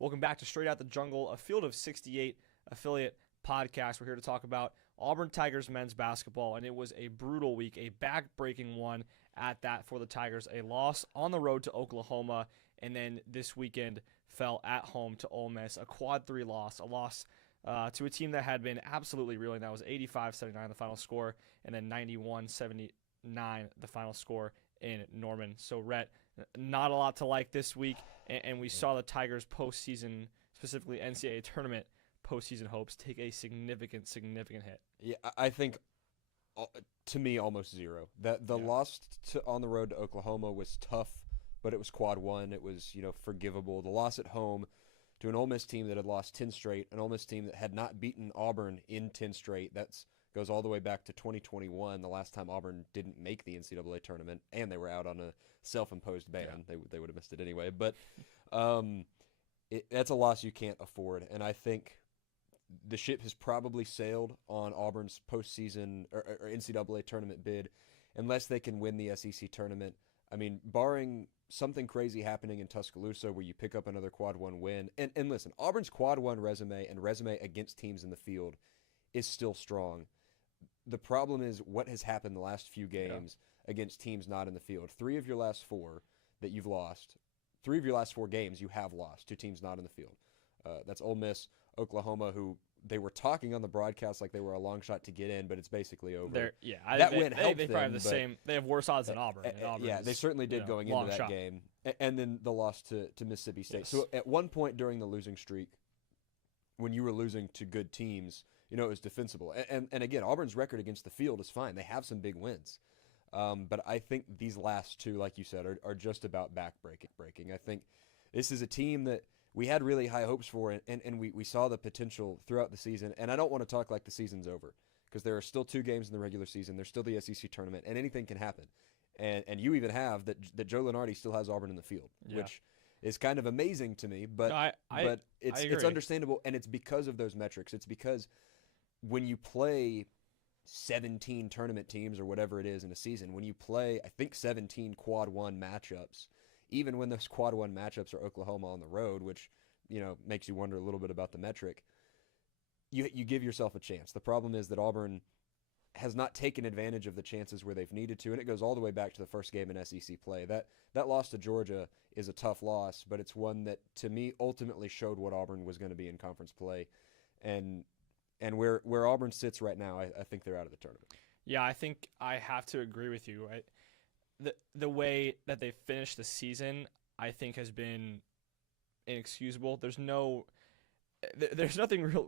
Welcome back to Straight Out the Jungle, a Field of 68 affiliate podcast. We're here to talk about Auburn Tigers men's basketball, and it was a brutal week, a back-breaking one at that for the Tigers. A loss on the road to Oklahoma, and then this weekend fell at home to Ole Miss, a quad 3 loss, a loss to a team that had been absolutely reeling. That was 85-79 the final score, and then 91-79 the final score in Norman. So, Rhett, not a lot to like this week, and we saw the Tigers postseason, specifically NCAA tournament postseason hopes, take a significant hit. Yeah, I think, to me, almost zero. The loss on the road to Oklahoma was tough, but it was quad 1. It was, forgivable. The loss at home to an Ole Miss team that had lost 10 straight, an Ole Miss team that had not beaten Auburn in 10 straight. That goes all the way back to 2021, the last time Auburn didn't make the NCAA tournament, and they were out on a self-imposed ban. Yeah. They would have missed it anyway. But that's a loss you can't afford, and I think the ship has probably sailed on Auburn's postseason or NCAA tournament bid unless they can win the SEC tournament. I mean, barring something crazy happening in Tuscaloosa where you pick up another quad 1 win. And listen, Auburn's quad 1 resume and resume against teams in the field is still strong. The problem is what has happened the last few games against teams not in the field. 3 of your last 4 that you've lost, 3 of your last 4 games you have lost to teams not in the field. That's Ole Miss, Oklahoma, who they were talking on the broadcast like they were a long shot to get in, but it's basically over. That win helped them. They probably have the same. They have worse odds than Auburn. Yeah, they certainly did going into that game. And then the loss to Mississippi State. Yes. So at one point during the losing streak, when you were losing to good teams, it was defensible. And again, Auburn's record against the field is fine. They have some big wins. But I think these last 2, like you said, are just about back-breaking. I think this is a team that we had really high hopes for, and we saw the potential throughout the season. And I don't want to talk like the season's over because there are still 2 games in the regular season. There's still the SEC tournament, and anything can happen. And you even have that Joe Lunardi still has Auburn in the field, which is kind of amazing to me. But but it's understandable, and it's because of those metrics. It's because when you play 17 tournament teams or whatever it is in a season, when you play, I think, 17 quad 1 matchups, even when those quad 1 matchups are Oklahoma on the road, which, makes you wonder a little bit about the metric, you give yourself a chance. The problem is that Auburn has not taken advantage of the chances where they've needed to, and it goes all the way back to the first game in SEC play. That loss to Georgia is a tough loss, but it's one that, to me, ultimately showed what Auburn was going to be in conference play. And where Auburn sits right now, I think they're out of the tournament. Yeah, I think I have to agree with you. The way that they finished the season, I think, has been inexcusable. There's nothing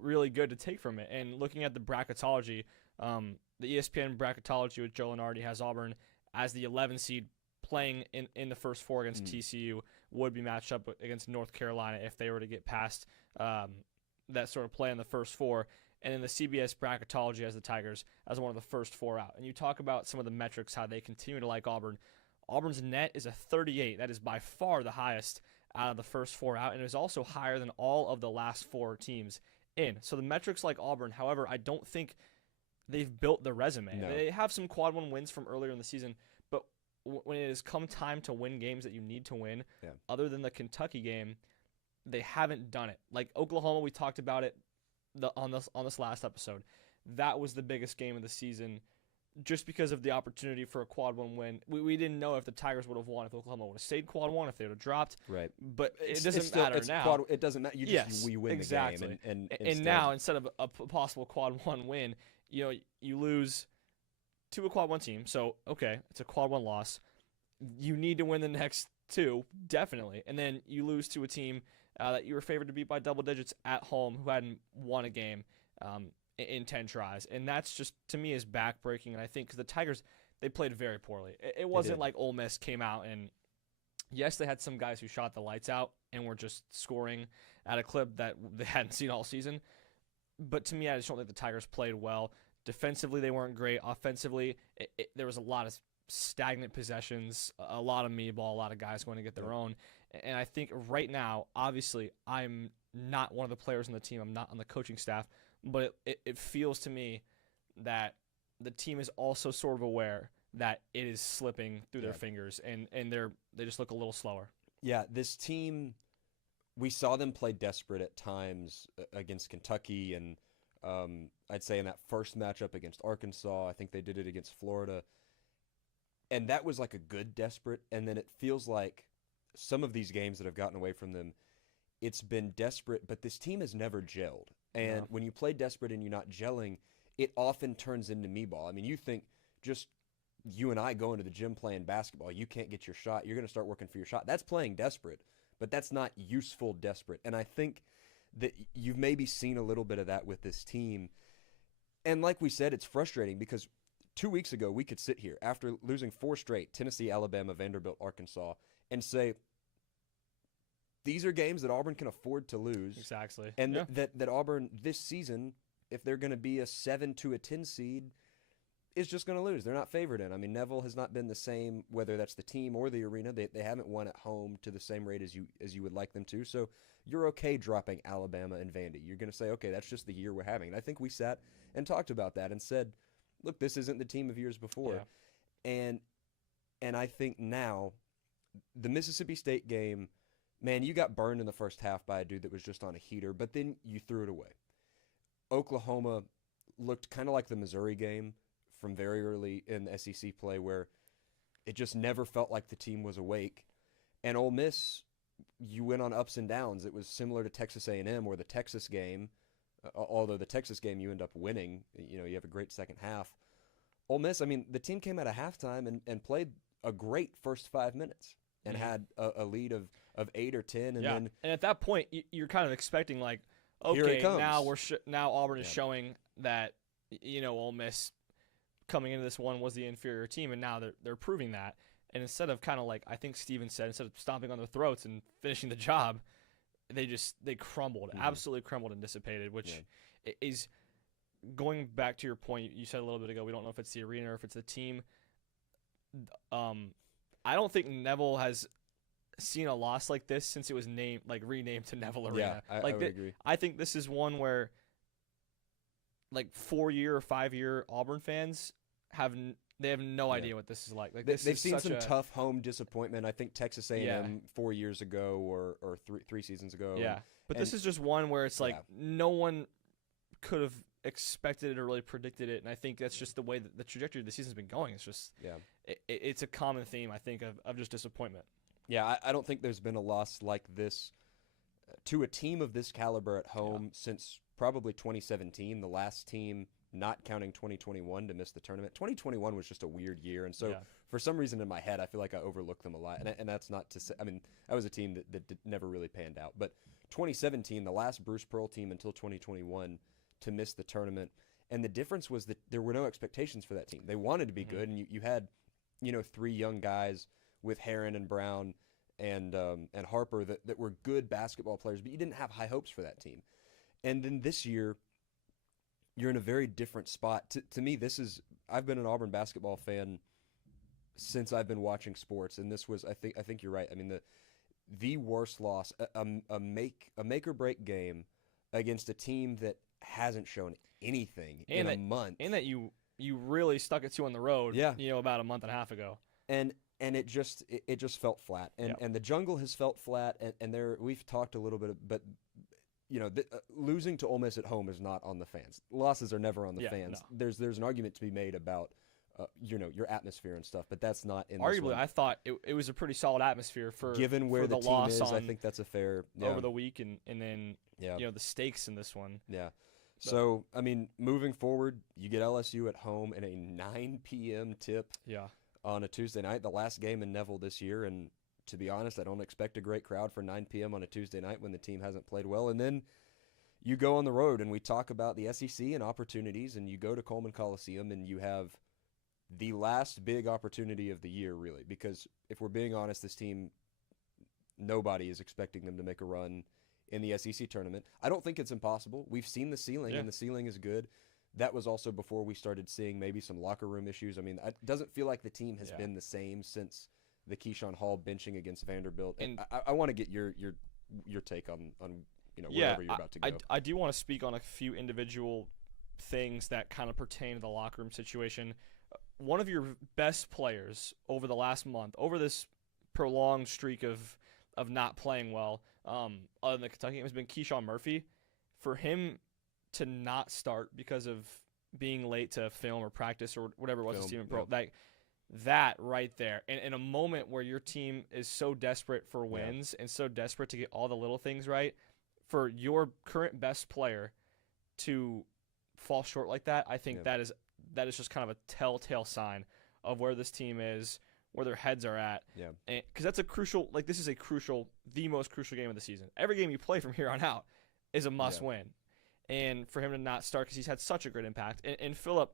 really good to take from it. And looking at the bracketology, the ESPN bracketology with Joe Lunardi has Auburn as the 11 seed playing in the first 4 against TCU, would be matched up against North Carolina if they were to get past that sort of play in the first 4. And then the CBS bracketology has the Tigers as one of the first 4 out. And you talk about some of the metrics, how they continue to like Auburn. Auburn's net is a 38. That is by far the highest out of the first 4 out, and it is also higher than all of the last 4 teams in. So the metrics like Auburn, however, I don't think they've built the resume. No. They have some quad 1 wins from earlier in the season, but when it has come time to win games that you need to win, other than the Kentucky game, they haven't done it. Like Oklahoma, we talked about it on this last episode. That was the biggest game of the season just because of the opportunity for a quad 1 win. We didn't know if the Tigers would have won, if Oklahoma would have stayed quad 1, if they would have dropped. Right. But it doesn't matter now. It doesn't matter. We win exactly. the game. And now, instead of a possible quad 1 win, you lose to a quad 1 team. So, okay, it's a quad 1 loss. You need to win the next 2, definitely. And then you lose to a team that you were favored to beat by double digits at home who hadn't won a game in 10 tries. And that's just, to me, is backbreaking. And I think because the Tigers, they played very poorly. It wasn't like Ole Miss came out and, yes, they had some guys who shot the lights out and were just scoring at a clip that they hadn't seen all season. But to me, I just don't think the Tigers played well. Defensively, they weren't great. Offensively, there was a lot of stagnant possessions, a lot of me ball, a lot of guys going to get their own. And I think right now, obviously, I'm not one of the players on the team. I'm not on the coaching staff. But it feels to me that the team is also sort of aware that it is slipping through their fingers, and they just look a little slower. Yeah, this team, we saw them play desperate at times against Kentucky, and I'd say in that first matchup against Arkansas, I think they did it against Florida. And that was like a good desperate, and then it feels like some of these games that have gotten away from them, it's been desperate, but this team has never gelled. And when you play desperate and you're not gelling, it often turns into me ball. I mean, you think just you and I going to the gym playing basketball, you can't get your shot, you're going to start working for your shot. That's playing desperate, but that's not useful desperate. And I think that you've maybe seen a little bit of that with this team. And like we said, it's frustrating because 2 weeks ago we could sit here after losing 4 straight, Tennessee, Alabama, Vanderbilt, Arkansas, and say, these are games that Auburn can afford to lose. Exactly. And that Auburn this season, if they're going to be a 7 to a 10 seed, is just going to lose. They're not favored in. I mean, Neville has not been the same, whether that's the team or the arena. They haven't won at home to the same rate as you would like them to. So you're okay dropping Alabama and Vandy. You're going to say, okay, that's just the year we're having. And I think we sat and talked about that and said, look, this isn't the team of years before. Yeah. And I think now the Mississippi State game, man, you got burned in the first half by a dude that was just on a heater, but then you threw it away. Oklahoma looked kind of like the Missouri game from very early in the SEC play where it just never felt like the team was awake. And Ole Miss, you went on ups and downs. It was similar to Texas A&M or the Texas game, although the Texas game you end up winning. You know, you have a great second half. Ole Miss, I mean, the team came out of halftime and played a great first 5 minutes and had a lead of 8 or 10. And at that point, you're kind of expecting like, okay, now Auburn is showing that, you know, Ole Miss coming into this one was the inferior team, and now they're proving that. And instead of kind of like I think Steven said, instead of stomping on their throats and finishing the job, they crumbled, absolutely crumbled and dissipated, which is going back to your point you said a little bit ago. We don't know if it's the arena or if it's the team. I don't think Neville has seen a loss like this since it was renamed to Neville Arena. Yeah, I would agree. I think this is one where like 4-year or 5-year Auburn fans have no idea what this is like. They've seen some tough home disappointment. I think Texas A&M 4 years ago or three seasons ago. Yeah, but this is just one where it's like no one could have expected it or really predicted it, and I think that's just the way that the trajectory of the season's been going. It's just it's a common theme, I think, of just disappointment. Yeah, I don't think there's been a loss like this to a team of this caliber at home since probably 2017, the last team, not counting 2021, to miss the tournament. 2021 was just a weird year, and so for some reason in my head, I feel like I overlooked them a lot, and that's not to say, I mean, that was a team that never really panned out, but 2017, the last Bruce Pearl team until 2021 to miss the tournament, and the difference was that there were no expectations for that team. They wanted to be good, and you had, you know, 3 young guys with Heron and Brown and Harper that were good basketball players, but you didn't have high hopes for that team. And then this year, you're in a very different spot. To me, I've been an Auburn basketball fan since I've been watching sports, and this was, I think you're right. I mean, the worst loss, a make or break game against a team that hasn't shown anything in a month, and that you really stuck it to on the road. You know, about a month and a half ago. And it just felt flat, and the jungle has felt flat, and there we've talked a little bit, but you know, losing to Ole Miss at home is not on the fans. Losses are never on the fans. No. There's an argument to be made about you know, your atmosphere and stuff, but that's not in. Arguably, this one. I thought it was a pretty solid atmosphere given where the team is. I think that's a fair over the week, and then you know the stakes in this one. Yeah. But, so I mean, moving forward, you get LSU at home in a 9 p.m. tip. On a Tuesday night, the last game in Neville this year, and to be honest, I don't expect a great crowd for 9 p.m. on a Tuesday night when the team hasn't played well. And then you go on the road, and we talk about the SEC and opportunities, and you go to Coleman Coliseum, and you have the last big opportunity of the year, really, because if we're being honest, this team, nobody is expecting them to make a run in the SEC tournament. I don't think it's impossible. We've seen the ceiling, and the ceiling is good. That was also before we started seeing maybe some locker room issues. I mean, it doesn't feel like the team has been the same since the Keyshawn Hall benching against Vanderbilt. And I want to get your take on you know, wherever you're about to go. I do want to speak on a few individual things that kind of pertain to the locker room situation. One of your best players over the last month, over this prolonged streak of of not playing well, other than the Kentucky game, has been Keyshawn Murphy. For him to not start because of being late to film or practice or whatever it was, Stephen Pearl, that right there, in a moment where your team is so desperate for wins and so desperate to get all the little things right, for your current best player to fall short like that, I think that is just kind of a telltale sign of where this team is, where their heads are at. Yeah. Because that's a crucial, this is the most crucial game of the season. Every game you play from here on out is a must win. And for him to not start, because he's had such a great impact. And Philip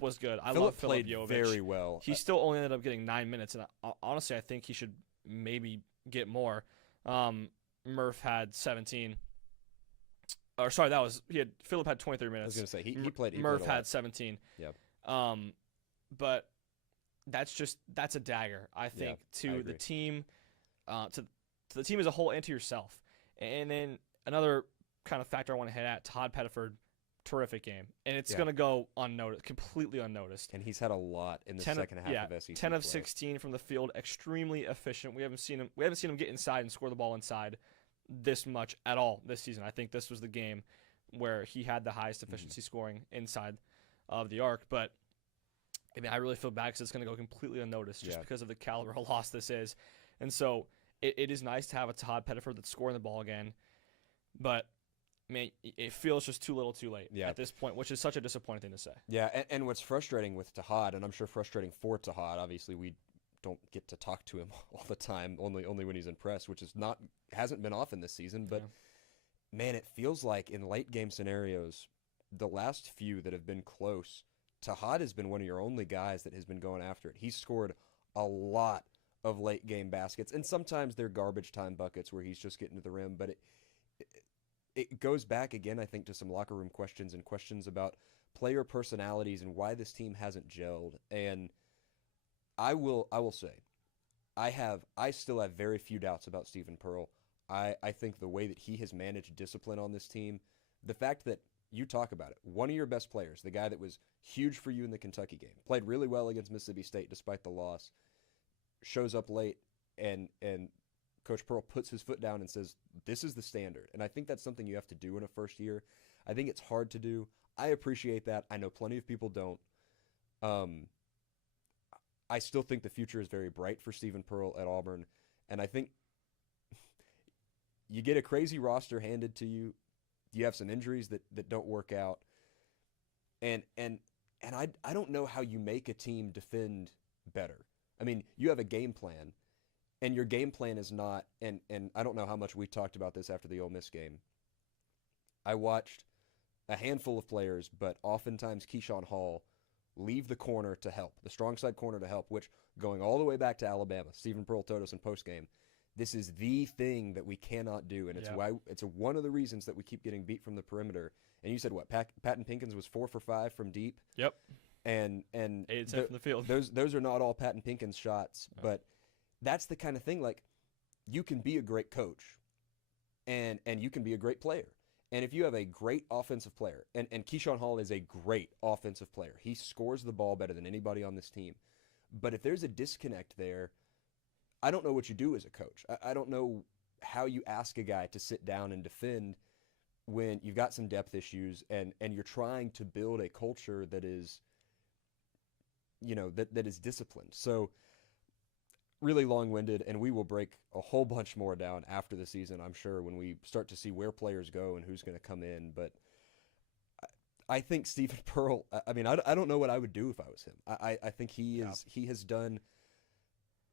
was good. I love Philip Jovic. Very well. He still only ended up getting 9 minutes, and honestly, I think he should maybe get more. Murph had 17. Or sorry, Philip had 23 minutes. I was going to say he played. Murph had 17. Yep. But that's a dagger, I think, to the team, to the team as a whole, and to yourself. And then another kind of factor I want to hit at, Todd Pettiford, terrific game, and it's going to go unnoticed, completely unnoticed. And he's had a lot in the second half of SEC. 10 of 16 from the field, extremely efficient. We haven't seen him get inside and score the ball inside this much at all this season. I think this was the game where he had the highest efficiency scoring inside of the arc. But I mean, I really feel bad because it's going to go completely unnoticed just because of the caliber of loss this is. And so it is nice to have a Todd Pettiford that's scoring the ball again, but man, it feels just too little too late at this point, which is such a disappointing thing to say. Yeah, and what's frustrating with Tahad, and I'm sure frustrating for Tahad, obviously we don't get to talk to him all the time, only when he's in press, which hasn't been often this season, but man, it feels like in late game scenarios, the last few that have been close, Tahad has been one of your only guys that has been going after it. He's scored a lot of late game baskets, and sometimes they're garbage time buckets where he's just getting to the rim, but it goes back again, I think, to some locker room questions and questions about player personalities and why this team hasn't gelled. And I will say, I still have very few doubts about Stephen Pearl. I think the way that he has managed discipline on this team, the fact that you talk about it, one of your best players, the guy that was huge for you in the Kentucky game, played really well against Mississippi State despite the loss, shows up late and Coach Pearl puts his foot down and says, this is the standard. And I think that's something you have to do in a first year. I think it's hard to do. I appreciate that. I know plenty of people don't. I still think the future is very bright for Stephen Pearl at Auburn. And I think you get a crazy roster handed to you. You have some injuries that don't work out. And I don't know how you make a team defend better. I mean, you have a game plan. And your game plan is not, and I don't know how much we talked about this after the Ole Miss game. I watched a handful of players, but oftentimes Keyshawn Hall leave the corner to help, the strong side corner to help, which going all the way back to Alabama, Stephen Pearl told us in postgame, this is the thing that we cannot do, and it's one of the reasons that we keep getting beat from the perimeter. And you said what? Patton Pinkins was 4 for 5 from deep. Yep. And 8 from the field. Those are not all Patton Pinkins shots, but that's the kind of thing, like, you can be a great coach and you can be a great player. And if you have a great offensive player, and Keyshawn Hall is a great offensive player. He scores the ball better than anybody on this team. But if there's a disconnect there, I don't know what you do as a coach. I don't know how you ask a guy to sit down and defend when you've got some depth issues and you're trying to build a culture that is, that is disciplined. So really long-winded, and we will break a whole bunch more down after the season, I'm sure, when we start to see where players go and who's going to come in. But I think Stephen Pearl, I mean, I don't know what I would do if I was him. I think he has done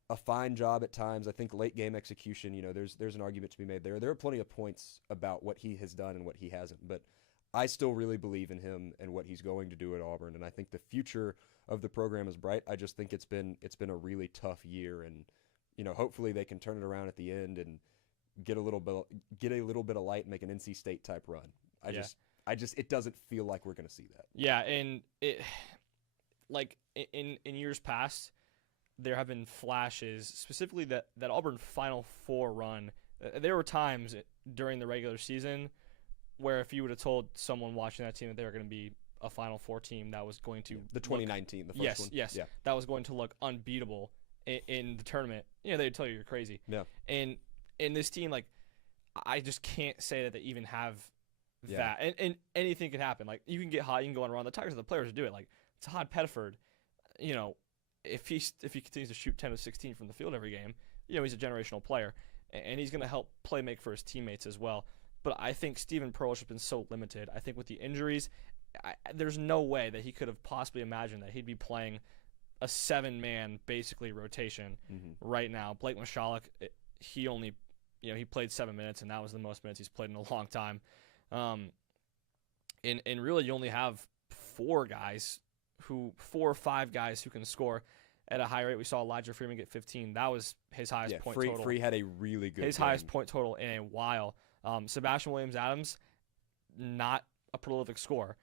a fine job at times. I think late game execution, there's an argument to be made there. There are plenty of points about what he has done and what he hasn't, but I still really believe in him and what he's going to do at Auburn, and I think the future of the program is bright. I just think it's been a really tough year, and hopefully they can turn it around at the end and get a little bit of light and make an NC State type run. It doesn't feel like we're going to see that. Yeah, and it, like in years past, there have been flashes, specifically that Auburn Final Four run. There were times during the regular season where if you would have told someone watching that team that they were going to be a Final Four team that was going to the 2019, the first one. Yes, that was going to look unbeatable, in the tournament, they'd tell you're crazy. Yeah. And in this team, like, I just can't say that they even have that. And anything can happen. Like, you can get hot, you can go on a run. The Tigers are the players to do it. Like, Todd Pettiford, if he continues to shoot 10 of 16 from the field every game, he's a generational player, and he's going to help play make for his teammates as well. But I think Steven Pearl's has been so limited. I think with the injuries, there's no way that he could have possibly imagined that he'd be playing a 7-man basically rotation right now. Blake Michalek, he only, he played 7 minutes, and that was the most minutes he's played in a long time. And really, you only have 4 or 5 guys who can score at a high rate. We saw Elijah Freeman get 15. That was his highest point total. Free had a really good game. Highest point total in a while. Sebastian Williams-Adams, not a prolific scorer.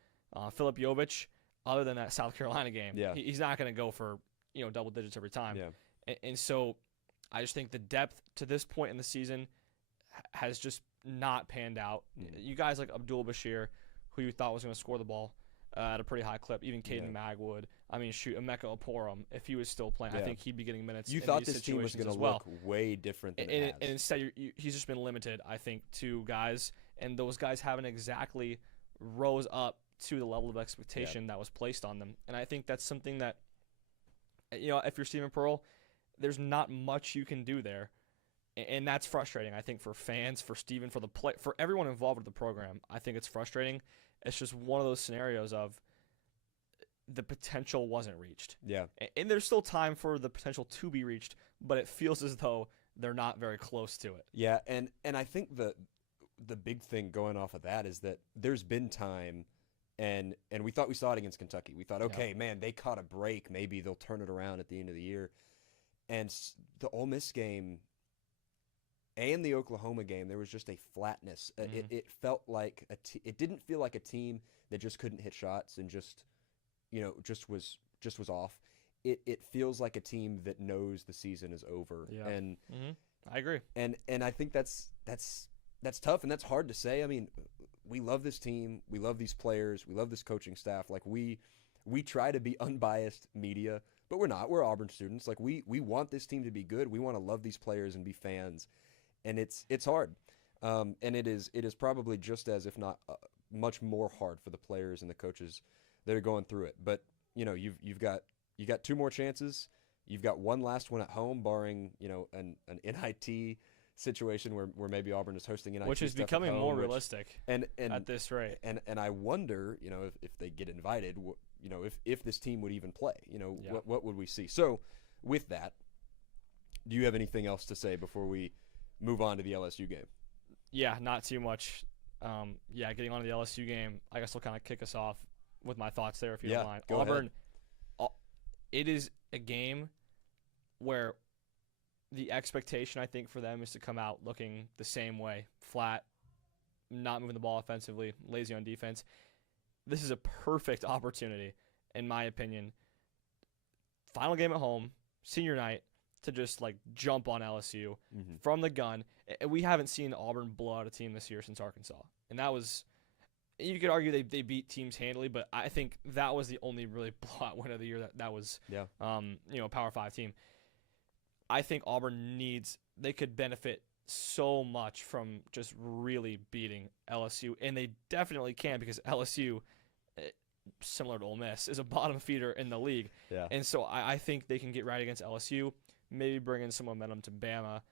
Filip Jovic, other than that South Carolina game, he's not going to go for double digits every time. Yeah. And so I just think the depth to this point in the season has just not panned out. You guys like Abdul Bashir, who you thought was going to score the ball at a pretty high clip, even Caden Magwood. I mean, Emeka Oporum, if he was still playing, I think he'd be getting minutes. You thought this team was going to look way different than it has. And instead, he's just been limited, I think, to guys, and those guys haven't exactly rose up to the level of expectation that was placed on them. And I think that's something that, if you're Steven Pearl, there's not much you can do there. And that's frustrating, I think, for fans, for Steven, for everyone involved with the program. I think it's frustrating. It's just one of those scenarios of the potential wasn't reached. Yeah. And there's still time for the potential to be reached, but it feels as though they're not very close to it. Yeah, and I think the big thing going off of that is that there's been time, and we thought we saw it against Kentucky. We thought, okay, man, they caught a break. Maybe they'll turn it around at the end of the year. And the Ole Miss game and the Oklahoma game, there was just a flatness. It felt like it didn't feel like a team that just couldn't hit shots and just was off. It feels like a team that knows the season is over. Yeah. And I agree. And I think that's tough, and that's hard to say. I mean, we love this team, we love these players, we love this coaching staff. Like we try to be unbiased media, but we're not. We're Auburn students. Like we want this team to be good. We want to love these players and be fans. And it's hard, and it is probably just as, if not much more hard for the players and the coaches that are going through it. But you got 2 more chances. You've got one last one at home, barring an NIT situation where maybe Auburn is hosting NIT, which is becoming more realistic and at this rate. And I wonder if they get invited, if this team would even play. What would we see? So with that, do you have anything else to say before we move on to the LSU game? Yeah, not too much. Getting on to the LSU game, I guess I'll kind of kick us off with my thoughts there, if you don't mind. Go Auburn, ahead. It is a game where the expectation, I think, for them is to come out looking the same way, flat, not moving the ball offensively, lazy on defense. This is a perfect opportunity, in my opinion. Final game at home, senior night, to just jump on LSU from the gun. And we haven't seen Auburn blow out a team this year since Arkansas. And that was, you could argue they beat teams handily, but I think that was the only really blowout win of the year that was a Power 5 team. I think Auburn they could benefit so much from just really beating LSU, and they definitely can, because LSU, similar to Ole Miss, is a bottom feeder in the league. Yeah. And so I think they can get right against LSU, maybe bring in some momentum to Bama,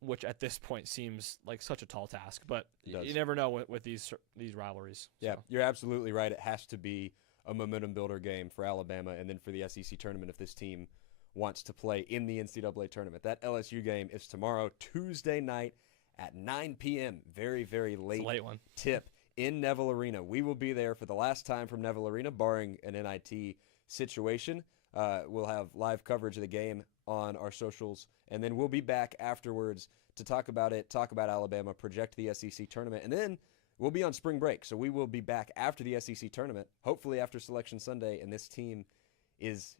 which at this point seems like such a tall task. But you never know with these rivalries. Yeah, so. You're absolutely right. It has to be a momentum builder game for Alabama and then for the SEC tournament if this team wants to play in the NCAA tournament. That LSU game is tomorrow, Tuesday night at 9 p.m. Very, very late, it's a late one. Tip in Neville Arena. We will be there for the last time from Neville Arena, barring an NIT situation. We'll have live coverage of the game on our socials, and then we'll be back afterwards to talk about it, talk about Alabama, project the SEC tournament, and then we'll be on spring break. So we will be back after the SEC tournament, hopefully after Selection Sunday, and this team is